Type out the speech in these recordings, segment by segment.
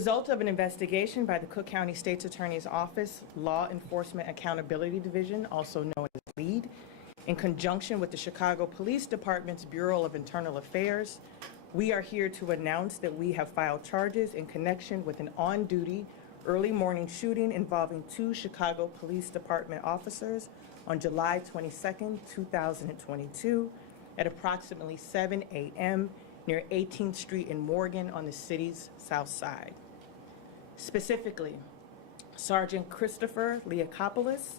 Result of an investigation by the Cook County State's Attorney's Office, Law Enforcement Accountability Division, also known as LEAD, in conjunction with the Chicago Police Department's Bureau of Internal Affairs, we are here to announce that we have filed charges in connection with an on-duty early morning shooting involving 2 Chicago Police Department officers on July 22nd, 2022 at approximately 7 a.m. near 18th Street in Morgan on the city's south side. Specifically, Sergeant Christopher Leakopoulos,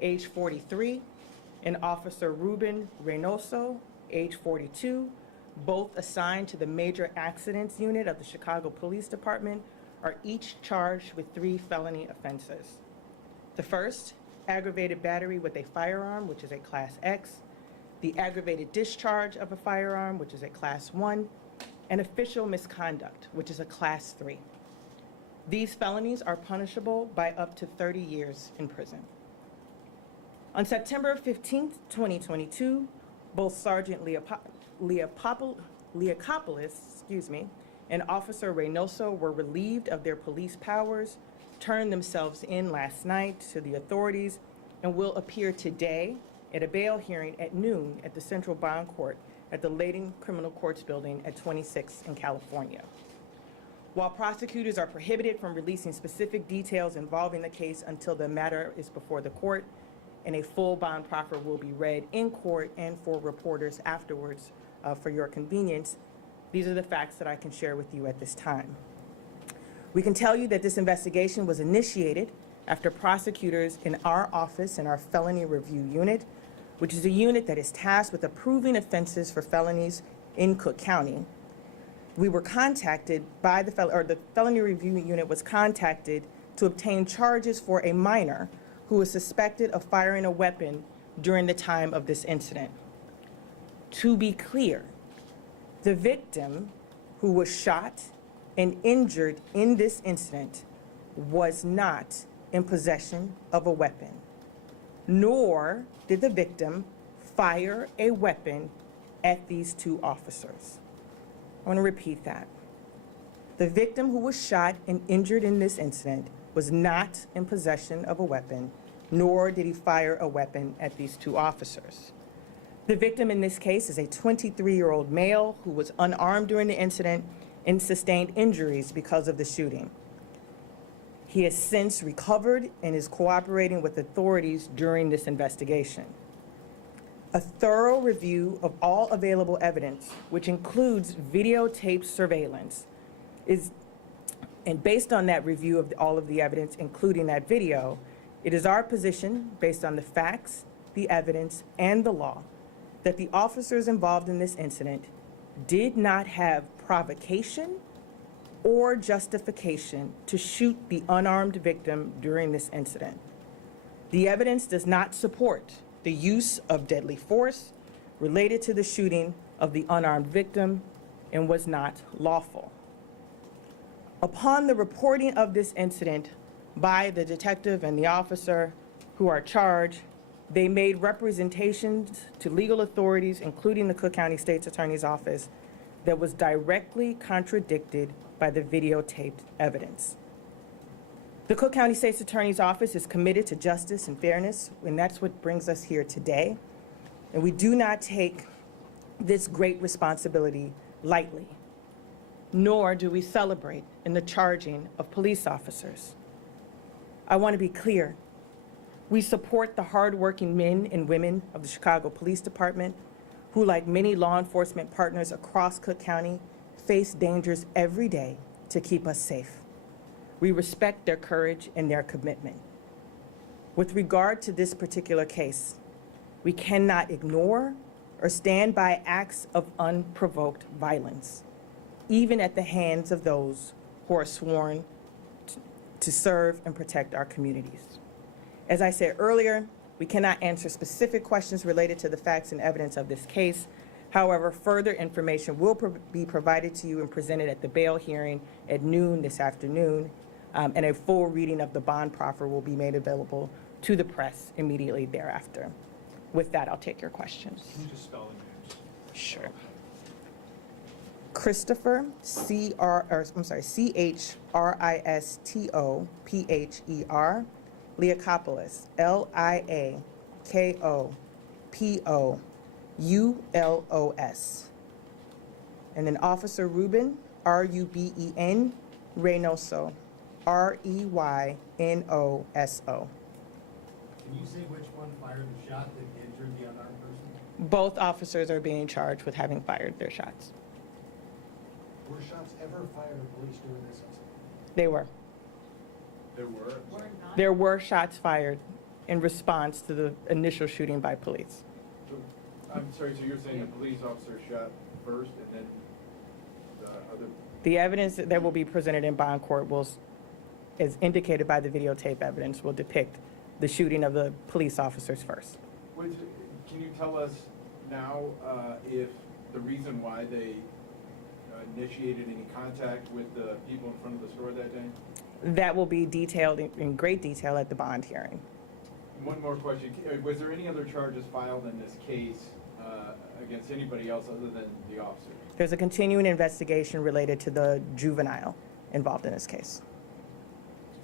age 43, and Officer Ruben Reynoso, age 42, both assigned to the Major Accidents Unit of the Chicago Police Department, are each charged with 3 felony offenses. The first, aggravated battery with a firearm, which is a Class X, the aggravated discharge of a firearm, which is a Class 1, and official misconduct, which is a Class 3. These felonies are punishable by up to 30 years in prison. On September 15th, 2022, both Sergeant Leakopoulos, and Officer Reynoso were relieved of their police powers, turned themselves in last night to the authorities, and will appear today at a bail hearing at noon at the Central Bond Court at the Layton Criminal Courts Building at 26 in California. While prosecutors are prohibited from releasing specific details involving the case until the matter is before the court, and a full bond proffer will be read in court and for reporters afterwards for your convenience, these are the facts that I can share with you at this time. We can tell you that this investigation was initiated after prosecutors in our office in our felony review unit, which is a unit that is tasked with approving offenses for felonies in Cook County. We were contacted by the felony review unit was contacted to obtain charges for a minor who was suspected of firing a weapon during the time of this incident. To be clear, the victim who was shot and injured in this incident was not in possession of a weapon, nor did the victim fire a weapon at these 2 officers. I want to repeat that. The victim who was shot and injured in this incident was not in possession of a weapon, nor did he fire a weapon at these 2 officers. The victim in this case is a 23-year-old male who was unarmed during the incident and sustained injuries because of the shooting. He has since recovered and is cooperating with authorities during this investigation. A thorough review of all available evidence, which includes videotaped surveillance, and based on that review of all of the evidence, including that video, it is our position, based on the facts, the evidence, and the law, that the officers involved in this incident did not have provocation or justification to shoot the unarmed victim during this incident. The evidence does not support the use of deadly force related to the shooting of the unarmed victim and was not lawful. Upon the reporting of this incident by the detective and the officer who are charged, they made representations to legal authorities, including the Cook County State's Attorney's Office, that was directly contradicted by the videotaped evidence. The Cook County State's Attorney's Office is committed to justice and fairness, and that's what brings us here today. And we do not take this great responsibility lightly, nor do we celebrate in the charging of police officers. I want to be clear. We support the hardworking men and women of the Chicago Police Department who, like many law enforcement partners across Cook County, face dangers every day to keep us safe. We respect their courage and their commitment. With regard to this particular case, we cannot ignore or stand by acts of unprovoked violence, even at the hands of those who are sworn to serve and protect our communities. As I said earlier, we cannot answer specific questions related to the facts and evidence of this case. However, further information will be provided to you and presented at the bail hearing at noon this afternoon, and a full reading of the bond proffer will be made available to the press immediately thereafter. With that, I'll take your questions. Can you just spell the names? Sure. Christopher, Christopher, Liakopoulos, Liakopoulos. And then Officer Ruben, Ruben, Reynoso, Reynoso. Can you say which one fired the shot that injured the unarmed person? Both officers are being charged with having fired their shots. Were shots ever fired at police during this incident? They were. There were? There were shots fired in response to the initial shooting by police. So, I'm sorry, so you're saying the police officer shot first and then the other? The evidence that will be presented in bond court will, as indicated by the videotape evidence, will depict the shooting of the police officers first. Can you tell us now if the reason why they initiated any contact with the people in front of the store that day? That will be detailed in great detail at the bond hearing. One more question. Was there any other charges filed in this case against anybody else other than the officer? There's a continuing investigation related to the juvenile involved in this case.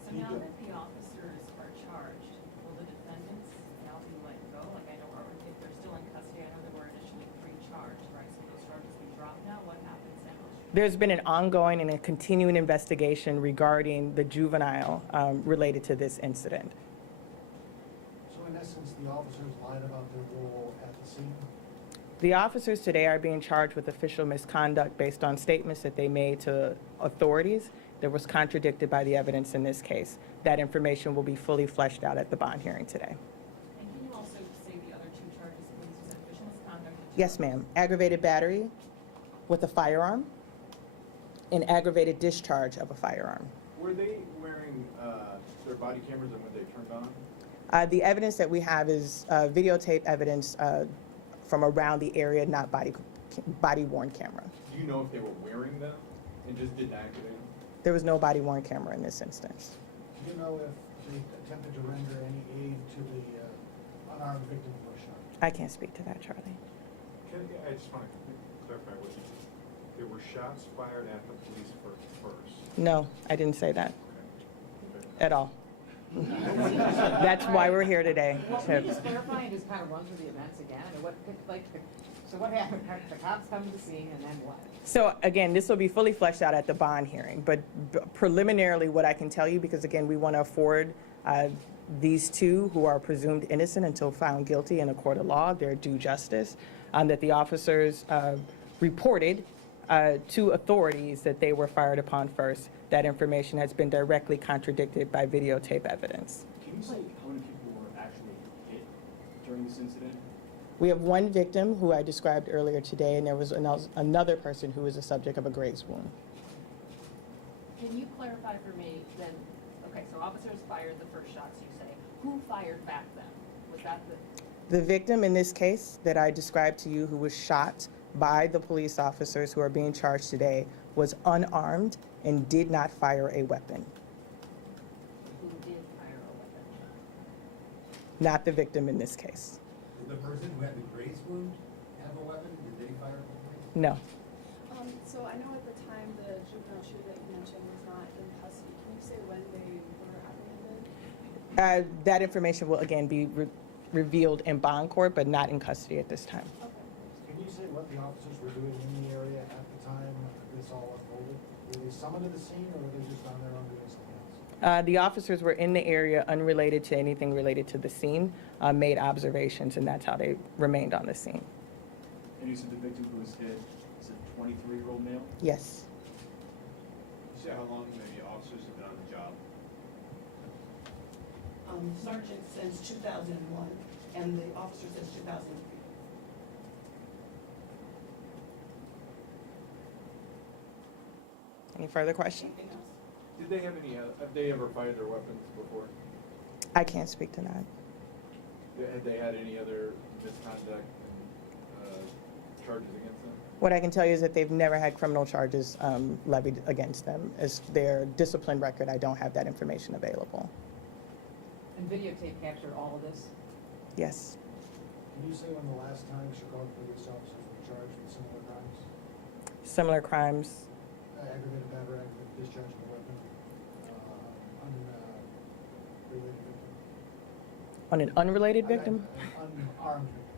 So now that the officers are charged, will the defendants now be let go? Like I know, or if they're still in custody, I know they were initially pre-charged, right? So those charges be dropped now? What happens now? There's been an ongoing and a continuing investigation regarding the juvenile related to this incident. So in essence, the officers lied about their role at the scene? The officers today are being charged with official misconduct based on statements that they made to authorities that was contradicted by the evidence in this case. That information will be fully fleshed out at the bond hearing today. And can you also say the other two charges, please? You said official misconduct. Yes, ma'am. Aggravated battery with a firearm and aggravated discharge of a firearm. Were they wearing their body cameras and when they turned on? The evidence that we have is videotape evidence from around the area, not body-worn camera. Do you know if they were wearing them and just didn't activate them? There was no body-worn camera in this instance. Do you know if they attempted to render any aid to the unarmed victim who was shot? I can't speak to that, Charlie. I just want to clarify what you said. There were shots fired at the police first. No, I didn't say that Okay. at all. That's why we're here today. Well, can you just clarify and just kind of run through the events again? I mean, so what happened? The cops come to the scene and then what? So again, this will be fully fleshed out at the bond hearing, but preliminarily what I can tell you, because again, we want to afford these two who are presumed innocent until found guilty in a court of law their due justice, that the officers reported to authorities that they were fired upon first. That information has been directly contradicted by videotape evidence. Can you say how many people were actually hit during this incident? We have one victim who I described earlier today, and there was another person who was the subject of a graze wound. Can you clarify for me then, okay, so officers fired the first shots, you say. Who fired back then? Was that The victim in this case that I described to you, who was shot by the police officers who are being charged today, was unarmed and did not fire a weapon. who did fire a weapon? Not the victim in this case. Did the person who had the graze wound have a weapon? Did they fire a weapon? No. So I know at the time the juvenile shooter that you mentioned was not in custody. Can you say when they were apprehended? That information will again be revealed in bond court, but not in custody at this time. Okay. Can you say what the officers were doing in the area at the time this all unfolded? Were they summoned to the scene or were they just on their own doing something else? The officers were in the area unrelated to anything related to the scene, made observations, and that's how they remained on the scene. And you said the victim who was hit is a 23-year-old male? Yes. You say how long the officers have been on the job? Sergeant says 2001, and the officer says 2003. Any further questions? Anything else? Did they have any, have they ever fired their weapons before? I can't speak to that. Had they had any other misconduct and charges against them? What I can tell you is that they've never had criminal charges levied against them. As their discipline record, I don't have that information available. And videotape captured all of this? Yes. Can you say when the last time Chicago police officers were charged with similar crimes? Similar crimes, Aggravated battery, aggravated discharge of a weapon, unrelated victim. on an unrelated victim? Unarmed victim,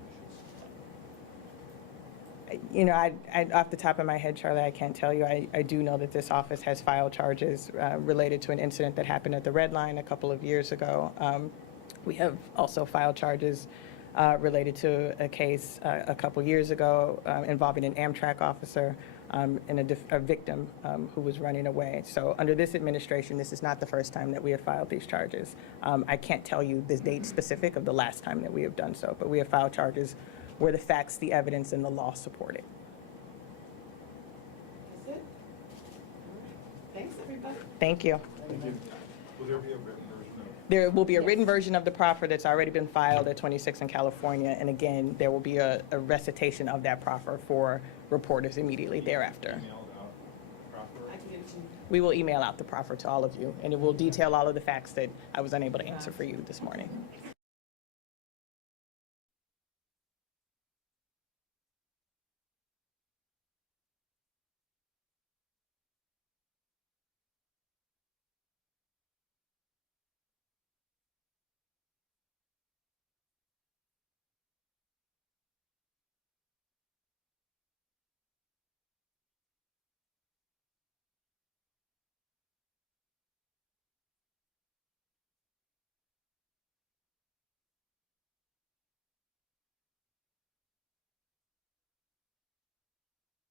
I should say. You know, off the top of my head, Charlie, I can't tell you. I do know that this office has filed charges related to an incident that happened at the Red Line a couple of years ago. We have also filed charges related to a case a couple years ago involving an Amtrak officer and a victim who was running away. So under this administration, this is not the first time that we have filed these charges. I can't tell you the date specific of the last time that we have done so, but we have filed charges where the facts, the evidence, and the law support it. That's it? Thanks, everybody. Thank you. Will there be a written version of? There will be a written version of the proffer that's already been filed at 26 in California, and again, there will be a recitation of that proffer for reporters immediately thereafter. Emailed out proper? I can get it to you. We will email out the proffer to all of you, and it will detail all of the facts that I was unable to answer for you this morning.